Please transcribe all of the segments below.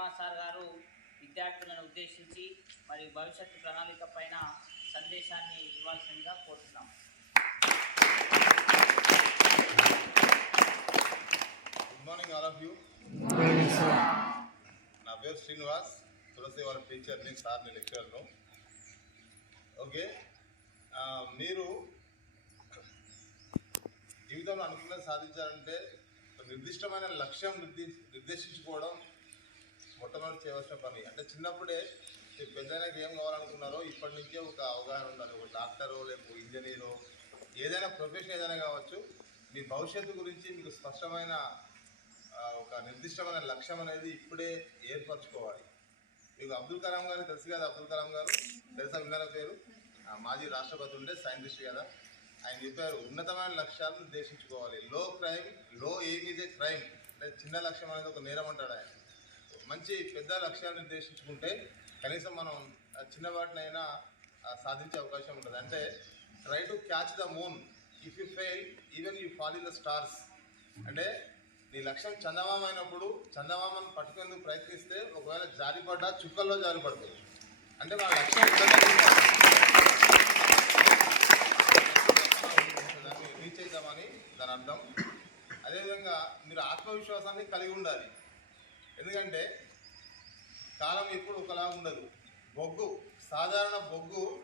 Srinivas sir గారు విద్యార్థులను ఉద్దేశించి మరి భవిష్యత్తు ప్రణాళిక పైన సందేశాన్ని ఇవ్వాల్సిందిగా కోరుతున్నాం. Good morning all of you నా పేరు శ్రీనివాస్. తులసి వాళ్ళ టీచర్ని సార్ని లెక్చరర్ను ఓకే మీరు జీవితంలో అనుకున్నది సాధించాలంటే నిర్దిష్టమైన లక్ష్యం నిర్ది పెద్దవాళ్ళు చేయవలసిన పని. అంటే చిన్నప్పుడే మీరు పెద్దయినాక ఏం కావాలనుకున్నారో ఇప్పటి నుంచే ఒక అవగాహన ఉండాలి. ఒక డాక్టరో లేకపోతే ఇంజనీరో ఏదైనా ప్రొఫెషన్ ఏదైనా కావచ్చు మీ భవిష్యత్తు గురించి మీకు స్పష్టమైన ఒక నిర్దిష్టమైన లక్ష్యం అనేది ఇప్పుడే ఏర్పరచుకోవాలి. మీకు అబ్దుల్ కలాం గారు తెలుసు కదా? అబ్దుల్ కలాం గారు తెలుసా? విన్నారా పేరు? ఆ, మాజీ రాష్ట్రపతి ఉండే సైంటిస్ట్ కదా? ఆయన చెప్పారు ఉన్నతమైన లక్ష్యాలను నిర్దేశించుకోవాలి. లో క్రైమ్లో ఏమి ఇదే క్రైమ్? అంటే చిన్న లక్ష్యం అనేది ఒక నేరం అంటాడు ఆయన. మంచి పెద్ద లక్ష్యాలు నిర్దేశించుకుంటే కనీసం మనం చిన్నవాటినైనా చిన్న వాటినైనా సాధించే అవకాశం ఉంటుంది. అంటే try to catch the moon if you fail even you fall in the stars అంటే నీ లక్ష్యం చందమామ అయినప్పుడు చందమామను పట్టుకునేందుకు ప్రయత్నిస్తే ఒకవేళ జారిపడ్డా చుక్కల్లో జారిపడుతుంది అంటే మన లక్ష్యం దాన్ని రీచ్ అవుతామని దాని అర్థం. అదేవిధంగా మీరు ఆత్మవిశ్వాసాన్ని కలిగి ఉండాలి. ఎందుకంటే కాలం ఎప్పుడు ఒకలా ఉండదు. బొగ్గు సాధారణ బొగ్గు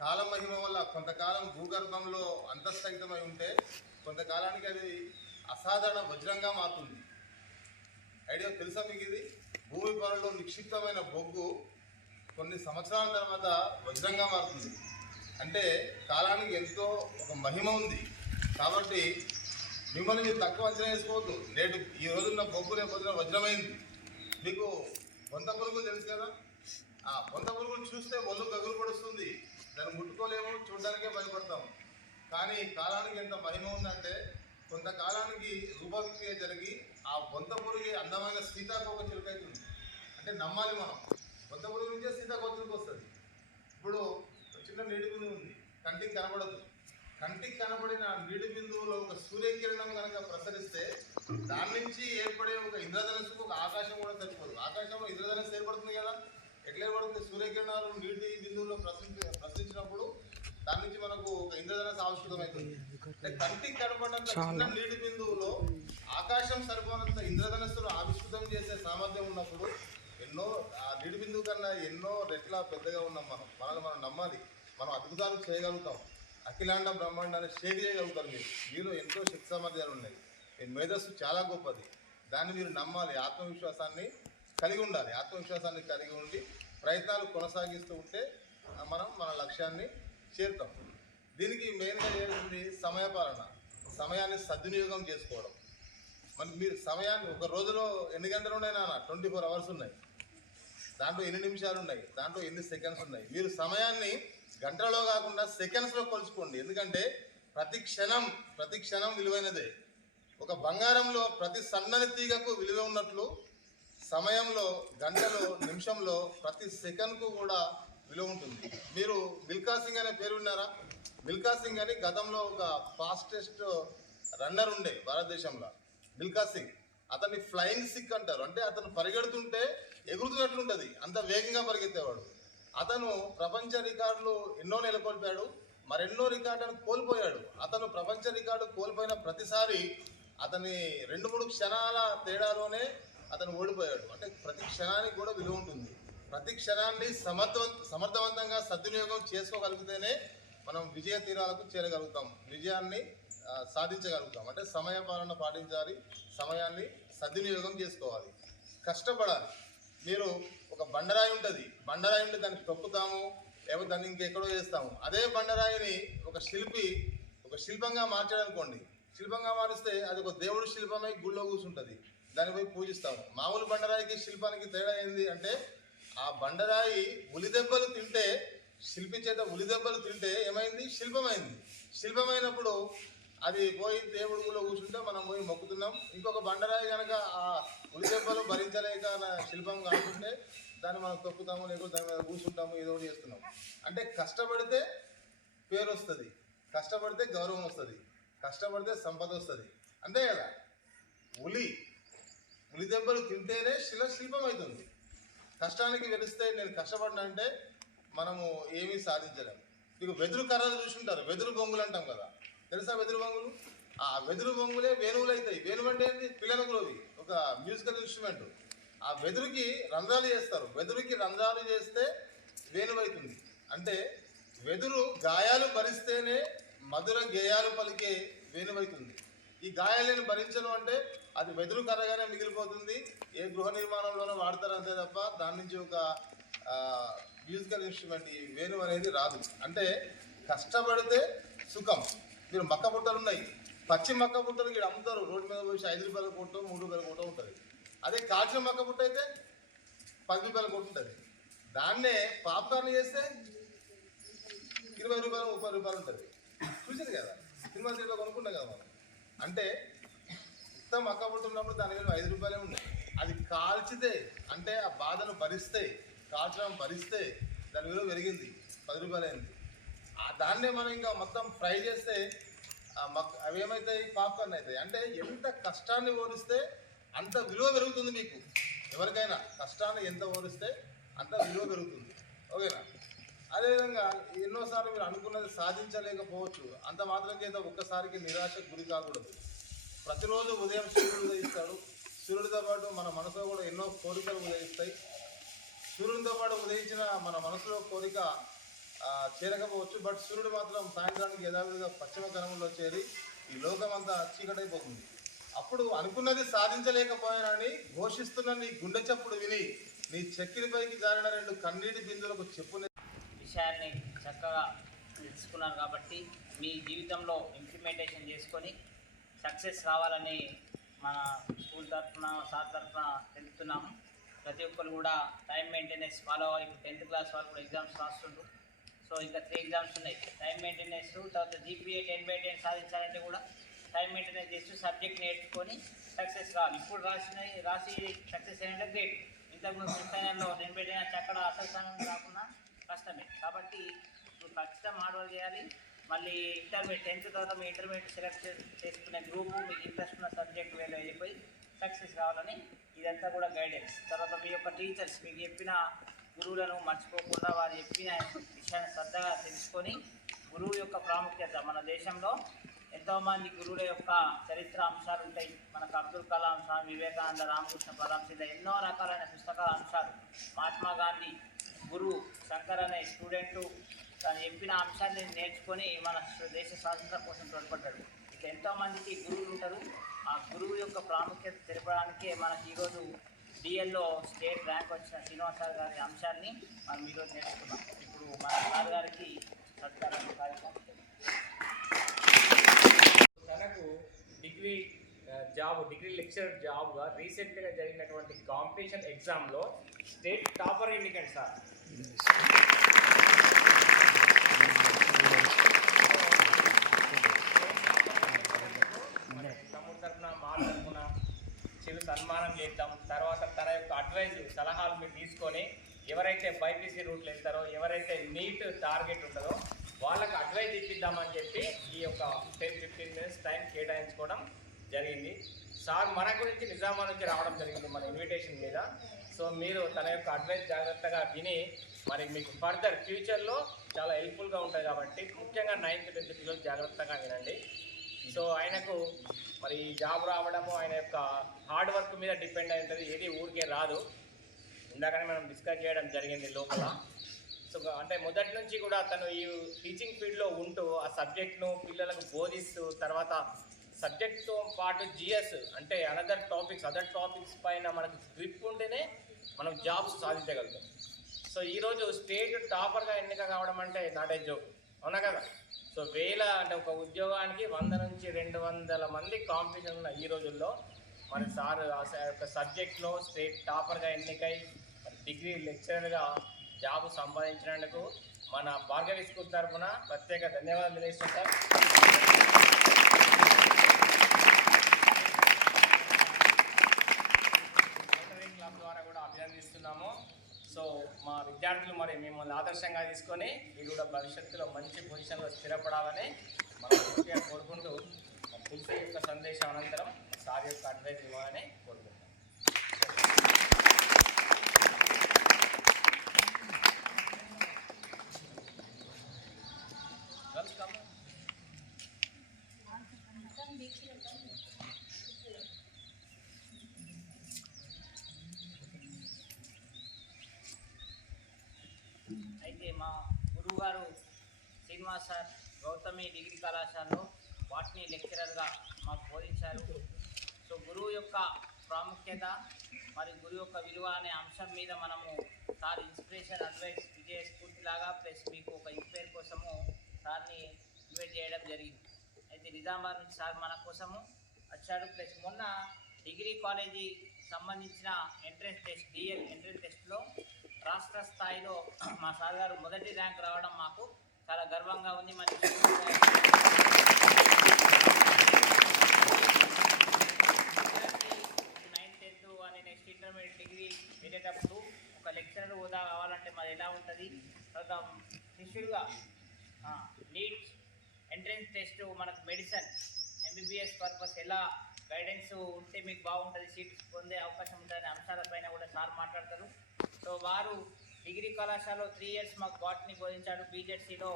కాలం మహిమ వల్ల కొంతకాలం భూగర్భంలో అంతఃస్థగితమై ఉంటే కొంతకాలానికి అది అసాధారణ వజ్రంగా మారుతుంది. ఐడియా తెలుసా మీకు ఇది? భూమి పొరలో నిక్షిప్తమైన బొగ్గు కొన్ని సంవత్సరాల తర్వాత వజ్రంగా మారుతుంది. అంటే కాలానికి ఎంతో ఒక మహిమ ఉంది. కాబట్టి మిమ్మల్ని మీరు తక్కువ అంచనా వేసుకోవద్దు. నేడు ఈ రోజున్న బొగ్గు లేకపోతే వజ్రమైంది. మీకు బొంత పురుగులు తెలుసు కదా? ఆ బొంత పురుగులు చూస్తే ఒళ్ళు గగులు పడుస్తుంది. దాన్ని ముట్టుకోలేము చూడడానికే భయపడతాం కానీ కాలానికి ఎంత మహిమ ఉందంటే కొంతకాలానికి రూపవిక్రియ జరిగి ఆ బొంత పురుగు అందమైన సీతాకోక చిలుకైతుంది. అంటే నమ్మాలి మనం. బొంత పురుగు నుంచే సీతాకోక చిలుక వస్తుంది. ఇప్పుడు చిన్న నీటి బిందువు ఉంది. కంటికి కనబడదు. కంటికి కనబడిన నీటి బిందువులో ఒక సూర్యకిరణం కనుక ప్రసరిస్తే దాని నుంచి ఏర్పడే ఒక ఇంద్రధనస్సుకు ఒక ఆకాశం కూడా సరిపోదు. ఆకాశంలో ఇంద్రధనస్సు ఏర్పడుతుంది కదా? ఎట్లా ఏర్పడుతుంది? సూర్యకిరణాలు నీటి బిందువులో ప్రసరించి ప్రసరించినప్పుడు దాని నుంచి మనకు ఒక ఇంద్రధనస్సు ఆవిష్కృతం అవుతుంది కంటికి కనబడినంత చిన్న నీటి బిందువులో ఆకాశం సరిపోనంత ఇంద్రధనస్సును ఆవిష్కృతం చేసే సామర్థ్యం ఉన్నప్పుడు ఎన్నో ఆ నీటి బిందువు కన్నా ఎన్నో రెట్ల పెద్దగా ఉన్నాం మనం మనల్ని మనం నమ్మాలి. మనం అద్భుతాలు చేయగలుగుతాం. అఖిలాండ బ్రహ్మాండాన్ని షేక్ చేయగలుగుతారు మీరు. మీలో ఎంతో శక్తి సామర్థ్యాలు ఉన్నాయి. మేధస్సు చాలా గొప్పది. దాన్ని మీరు నమ్మాలి. ఆత్మవిశ్వాసాన్ని కలిగి ఉండాలి. ఆత్మవిశ్వాసాన్ని కలిగి ఉండి ప్రయత్నాలు కొనసాగిస్తూ ఉంటే మనం మన లక్ష్యాన్ని చేరుతాం. దీనికి మెయిన్గా ఏంటి సమయపాలన. సమయాన్ని సద్వినియోగం చేసుకోవడం. మరి మీరు సమయాన్ని ఒక రోజులో ఎన్ని గంటలు ఉన్నాయి నాన్న ట్వంటీ ఫోర్ అవర్స్ ఉన్నాయి. దాంట్లో ఎన్ని నిమిషాలు ఉన్నాయి? దాంట్లో ఎన్ని సెకండ్స్ ఉన్నాయి? మీరు సమయాన్ని గంటలలో కాకుండా సెకండ్స్లో కొలుచుకోండి. ఎందుకంటే ప్రతి క్షణం ప్రతి క్షణం విలువైనదే. ఒక బంగారంలో ప్రతి సన్నని తీగకు విలువ ఉన్నట్లు సమయంలో గంటలో నిమిషంలో ప్రతి సెకండ్కు కూడా విలువ ఉంటుంది. మీరు మిల్కా సింగ్ అనే పేరు విన్నారా? మిల్కా సింగ్ అని గతంలో ఒక ఫాస్టెస్ట్ రన్నర్ ఉండే భారతదేశంలో. మిల్కా సింగ్. అతన్ని ఫ్లయింగ్ సిక్ అంటారు. అంటే అతను పరిగెడుతుంటే ఎగురుతున్నట్లుంటుంది. అంత వేగంగా పరిగెత్తేవాడు. అతను ప్రపంచ రికార్డులు ఎన్నో నెలకొల్పాడు. మరెన్నో రికార్డులను కోల్పోయాడు. అతను ప్రపంచ రికార్డు కోల్పోయిన ప్రతిసారి అతని రెండు మూడు క్షణాల తేడాలోనే అతను ఓడిపోయాడు. అంటే ప్రతి క్షణానికి కూడా విలువ ఉంటుంది. ప్రతి క్షణాన్ని సమర్థవం సమర్థవంతంగా సద్వినియోగం చేసుకోగలిగితేనే మనం విజయ తీరాలకు చేరగలుగుతాం. విజయాన్ని సాధించగలుగుతాం. అంటే సమయ పాలన పాటించాలి. సమయాన్ని సద్వినియోగం చేసుకోవాలి. కష్టపడాలి. మీరు ఒక బండరాయి ఉంటుంది. బండరాయి ఉంటే దాన్ని తొక్కుతాము లేకపోతే దాన్ని ఇంకెక్కడో చేస్తాము అదే బండరాయిని ఒక శిల్పి ఒక శిల్పంగా మార్చాడనుకోండి శిల్పంగా మారిస్తే అది ఒక దేవుడి శిల్పమై గుళ్ళో కూర్చుంటుంది. దానిపై పూజిస్తాము. మామూలు బండరాయికి శిల్పానికి తేడా ఏంది అంటే ఆ బండరాయి ఉలిదెబ్బలు తింటే శిల్పి చేత ఉలిదెబ్బలు తింటే ఏమైంది? శిల్పమైంది. శిల్పమైనప్పుడు అది పోయి దేవుడు గుళ్ళో కూర్చుంటే మనం పోయి మొక్కుతున్నాం. ఇంకొక బండరాయి కనుక ఆ ఉలిదెబ్బలు భరించలేక శిల్పం కాకుంటే దాన్ని మనం తొక్కుతాము లేకపోతే దాని మీద కూర్చుంటాము ఏదో ఒకటి చేస్తున్నాం. అంటే కష్టపడితే పేరు వస్తుంది. కష్టపడితే గౌరవం వస్తుంది. కష్టపడితే సంపద వస్తుంది. అంతే కదా? ఉలి ఉలి దెబ్బలు తింటేనే శిల శిల్పం అవుతుంది. కష్టానికి వెలిస్తే నేను కష్టపడినా మనము ఏమీ సాధించలేము మీకు వెదురు కర్రలు చూసుంటారు. వెదురు బొంగులు అంటాం కదా. తెలుసా వెదురు బొంగులు? ఆ వెదురు బొంగులే వేణువులు అవుతాయి. వేణువు అంటే ఏంటి పిల్లలకులోవి ఒక మ్యూజికల్ ఇన్స్ట్రుమెంట్ ఆ వెదురుకి రంధ్రాలు చేస్తారు. వెదురుకి రంధ్రాలు చేస్తే వేణువు అవుతుంది. అంటే వెదురు గాయాలు భరిస్తేనే మధుర గేయాలు పలికే వేణువైతుంది. ఈ గాయాలను భరించడం అంటే అది వెదురు కర్రగానే మిగిలిపోతుంది. ఏ గృహ నిర్మాణంలోనో వాడతారు అంతే తప్ప దాని నుంచి ఒక మ్యూజికల్ ఇన్స్ట్రుమెంట్ ఈ వేణువు అనేది రాదు. అంటే కష్టపడితే సుఖం. మీరు మక్క బుట్టలు ఉన్నాయి. పచ్చి మక్క బుట్టలు ఇక్కడ అమ్ముతారు. రోడ్డు మీద పోసి ఐదు రూపాయల కొట్టో మూడు రూపాయల కొట్ట ఉంటుంది. అదే కాల్చిన మక్క బుట్ట అయితే పది రూపాయల కొట్టు ఉంటుంది. దాన్నే పాప్కార్న్ చేస్తే ఇరవై రూపాయలు ముప్పై రూపాయలు ఉంటుంది. చూసారు కదా? సినిమా సీట్లో కొనుక్కున్నా కదా మనం అంటే మొత్తం మక్క పుట్టున్నప్పుడు దాని విలువ ఐదు రూపాయలే ఉన్నాయి. అది కాల్చితే అంటే ఆ బాధను భరిస్తే కాల్చడం భరిస్తే దాని విలువ పెరిగింది. పది రూపాయలు అయింది ఆ దాన్నే మనం ఇంకా మొత్తం ఫ్రై చేస్తే మక్ అవి ఏమవుతాయి పాప్కార్న్ అవుతాయి. అంటే ఎంత కష్టాన్ని ఓడిస్తే అంత విలువ పెరుగుతుంది మీకు. ఎవరికైనా కష్టాన్ని ఎంత ఓడిస్తే అంత విలువ పెరుగుతుంది. ఓకేనా? అదేవిధంగా ఎన్నోసార్లు మీరు అనుకున్నది సాధించలేకపోవచ్చు. అంత మాత్రం చేత ఒక్కసారికి నిరాశకు గురి కాకూడదు. ప్రతిరోజు ఉదయం సూర్యుడు ఉదయిస్తాడు. సూర్యుడితో పాటు మన మనసులో కూడా ఎన్నో కోరికలు ఉదయిస్తాయి. సూర్యుడితో పాటు ఉదయించిన మన మనసులో కోరిక చేరకపోవచ్చు బట్ సూర్యుడు మాత్రం సాయంత్రానికి యథావిధిగా పశ్చిమ కణంలో చేరి ఈ లోకమంతా చీకటైపోతుంది. అప్పుడు అనుకున్నది సాధించలేకపోయానని ఘోషిస్తున్న నీ గుండె చప్పుడు విని నీ చెక్కిలిపైకి జారిన రెండు కన్నీటి బిందులకు చెప్పు విషయాన్ని చక్కగా తెలుసుకున్నారు కాబట్టి మీ జీవితంలో ఇంప్లిమెంటేషన్ చేసుకొని సక్సెస్ రావాలని మన స్కూల్ తరఫున సార్ తరఫున తెలుపుతున్నాము. ప్రతి ఒక్కరు కూడా టైం మెయింటెనెన్స్ ఫాలో అవ్వాలి. ఇప్పుడు టెన్త్ క్లాస్ వాళ్ళు కూడా ఎగ్జామ్స్ రాస్తుండ్రు. సో ఇంకా త్రీ ఎగ్జామ్స్ ఉన్నాయి. టైం మెయింటెనెన్స్ తర్వాత జీపీఏ టెన్ బై టెన్ సాధించాలంటే కూడా టైం మెయింటెనెన్స్ చేస్తూ సబ్జెక్ట్ నేర్చుకొని సక్సెస్ కావాలి ఇప్పుడు రాసినవి రాసి సక్సెస్ అయిన గ్రేట్ ఇంతకుముందు సెమిఫైనల్లో టెన్ బై టెన్ అక్కడ అసలు స్థానం కష్టమే. కాబట్టి నువ్వు ఖచ్చితంగా హార్డ్ చేయాలి. మళ్ళీ ఇంటర్మీడియట్ టెన్త్ తర్వాత మీ ఇంటర్మీడియట్ సెలెక్ట్ చేసుకునే గ్రూపు మీకు ఇంట్రెస్ట్ ఉన్న సబ్జెక్ట్ వేలో వెళ్ళిపోయి సక్సెస్ కావాలని ఇదంతా కూడా గైడెన్స్. తర్వాత మీ యొక్క టీచర్స్ మీకు చెప్పిన గురువులను మర్చిపోకుండా వారు చెప్పిన విషయాన్ని శ్రద్ధగా తెలుసుకొని గురువు యొక్క ప్రాముఖ్యత మన దేశంలో ఎంతోమంది గురువుల యొక్క చరిత్ర అంశాలు ఉంటాయి. మనకు అబ్దుల్ కలాం స్వామి వివేకానంద రామకృష్ణ పరమశిల ఎన్నో రకాలైన పుస్తకాల అంశాలు. మహాత్మా గాంధీ గురువు శంకర్ అనే స్టూడెంట్ తను చెప్పిన అంశాన్ని నేర్చుకొని మన దేశ స్వాతంత్రం కోసం తోడ్పడ్డాడు. ఇక ఎంతోమందికి గురువులు ఉంటారు. ఆ గురువు యొక్క ప్రాముఖ్యత తెలపడానికే మనకి ఈరోజు డిఎల్లో స్టేట్ ర్యాంక్ వచ్చిన శ్రీనివాసరావు గారి అంశాన్ని మనం ఈరోజు నేర్చుకున్నాం. ఇప్పుడు మన సార్ గారికి సత్కారం కార్యక్రమం. తనకు డిగ్రీ జాబ్ డిగ్రీ లెక్చరర్ జాబ్గా రీసెంట్గా జరిగినటువంటి కాంపిటీషన్ ఎగ్జామ్లో స్టేట్ టాపర్ ఎన్నికండి సార్. చిరు సన్మానం చేద్దాం తర్వాత తన యొక్క అడ్వైజ్ సలహాలు మీరు తీసుకొని ఎవరైతే బైపీసీ రూట్లో వెళ్తారో ఎవరైతే నీట్ టార్గెట్ ఉంటుందో వాళ్ళకి అడ్వైజ్ ఇప్పిద్దామని చెప్పి ఈ యొక్క టెన్ ఫిఫ్టీన్ మినిట్స్ టైం కేటాయించుకోవడం జరిగింది సార్ మన గురించి నిజామా నుంచి రావడం జరిగింది మన ఇన్విటేషన్ మీద సో మీరు తన యొక్క అడ్వైస్ జాగ్రత్తగా విని మరి మీకు ఫర్దర్ ఫ్యూచర్లో చాలా హెల్ప్ఫుల్గా ఉంటుంది కాబట్టి ముఖ్యంగా నైన్త్ టెన్త్ పిల్లలు జాగ్రత్తగా వినండి. సో ఆయనకు మరి ఈ జాబ్ రావడము ఆయన యొక్క హార్డ్ వర్క్ మీద డిపెండ్ అయి ఉంటుంది. ఏది ఊరికే రాదు. ఇందాకనే మనం డిస్కస్ చేయడం జరిగింది లోపల. సో అంటే మొదటి నుంచి కూడా తను ఈ టీచింగ్ ఫీల్డ్లో ఉంటూ ఆ సబ్జెక్ట్ను పిల్లలకు బోధిస్తూ తర్వాత సబ్జెక్ట్తో పాటు జిఎస్ అంటే అనదర్ టాపిక్స్ అదర్ టాపిక్స్ పైన మనకు గ్రిప్ ఉంటేనే మనం జాబ్స్ సాధించగలుగుతాం. సో ఈరోజు స్టేట్ టాపర్గా ఎన్నిక కావడం అంటే నాట్ ఏ జోక్. అవునా కదా? సో వేల అంటే ఒక ఉద్యోగానికి వంద నుంచి రెండు వందల మంది కాంపిటీషన్ ఉన్న ఈ రోజుల్లో మన సార్ ఆ యొక్క సబ్జెక్ట్లో స్టేట్ టాపర్గా ఎన్నికై డిగ్రీ లెక్చరర్గా జాబ్ సంపాదించినందుకు మన భార్గవి స్కూల్ తరఫున ప్రత్యేక ధన్యవాదాలు తెలియజేస్తుంటాం రోటరీ క్లబ్ ద్వారా కూడా చేస్తున్నాము. సో మా విద్యార్థులు మరి మిమ్మల్ని ఆదర్శంగా తీసుకొని మీరు కూడా భవిష్యత్తులో మంచి పొజిషన్లో స్థిరపడాలని మనం కోరుకుంటూ మా తులసి యొక్క సందేశం అనంతరం సార్ యొక్క అడ్వైజ్ ఇవ్వాలని కోరుకుంటున్నాం గురువుగారు శ్రీనివాస్ సార్ గౌతమి డిగ్రీ కళాశాలలో వాటిని లెక్చరర్గా మాకు బోధించారు. సో గురువు యొక్క ప్రాముఖ్యత మరి గురువు యొక్క విలువ అనే అంశం మీద మనము సార్ ఇన్స్పిరేషన్ అడ్వైస్ విజయ స్ఫూర్తిలాగా ప్లస్ మీకు ఒక ఇన్స్పైర్ కోసము సార్ని ఇన్వైట్ చేయడం జరిగింది. అయితే నిజామాబాద్ నుంచి సార్ మన కోసము వచ్చాడు ప్లస్ మొన్న డిగ్రీ కాలేజీ సంబంధించిన ఎంట్రన్స్ టెస్ట్ డిఎల్ ఎంట్రన్స్ టెస్ట్లో రాష్ట్ర స్థాయిలో మా సార్ గారు మొదటి ర్యాంక్ రావడం మాకు చాలా గర్వంగా ఉంది మరి నైన్త్ టెన్త్ అని నెక్స్ట్ ఇంటర్మీడియట్ డిగ్రీ వెళ్ళేటప్పుడు ఒక లెక్చరర్ హోదా కావాలంటే మరి ఎలా ఉంటుంది తర్వాత శిష్యుడుగా నీట్ ఎంట్రన్స్ టెస్ట్ మనకు మెడిసిన్ ఎంబీబీఎస్ పర్పస్ ఎలా గైడెన్స్ ఉంటే మీకు బాగుంటుంది సీట్ పొందే అవకాశం ఉంటుంది అంశాలపైన కూడా సార్ మాట్లాడతారు సో వారు డిగ్రీ కళాశాలలో త్రీ ఇయర్స్ మాకు బాటనీ బోధించాడు బీజెడ్సీలో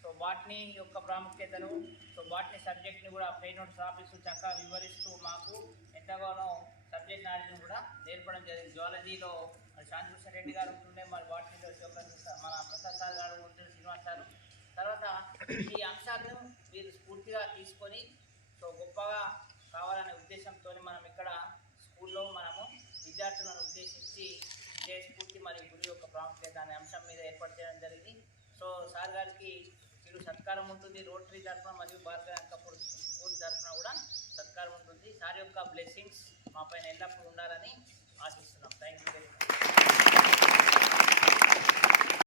సో బాటనీ యొక్క ప్రాముఖ్యతను సో బాటనీ సబ్జెక్ట్ని కూడా ఫ్రీ నోట్స్ ఆఫీసు చక్కగా వివరిస్తూ మాకు ఎంతగానో సబ్జెక్ట్ నాలెడ్జ్ని కూడా నేర్పడం జరిగింది. జువాలజీలో మరి శాంతిభూషణ్ రెడ్డి గారు ఉంటుండే మరి బాటనీలో మన ప్రసాద్ సార్ గారు ఉంటుండే శ్రీనివాస్ సార్. తర్వాత ఈ అంశాలను మీరు స్ఫూర్తిగా తీసుకొని సో గొప్పగా కావాలనే ఉద్దేశంతో మనం ఇక్కడ స్కూల్లో మనము విద్యార్థులను ఉద్దేశించి మరియు గురి యొక్క ప్రాముఖ్యత అనే అంశం మీద ఏర్పాటు చేయడం జరిగింది. సో సార్ గారికి మీరు సత్కారం ఉంటుంది రోటరీ తరఫున మరియు భారత కపూర్ స్కూల్ తరఫున కూడా సత్కారం ఉంటుంది. సార్ యొక్క బ్లెస్సింగ్స్ మా పైన ఎల్లప్పుడూ ఉండాలని ఆశిస్తున్నాం. Thank you very much.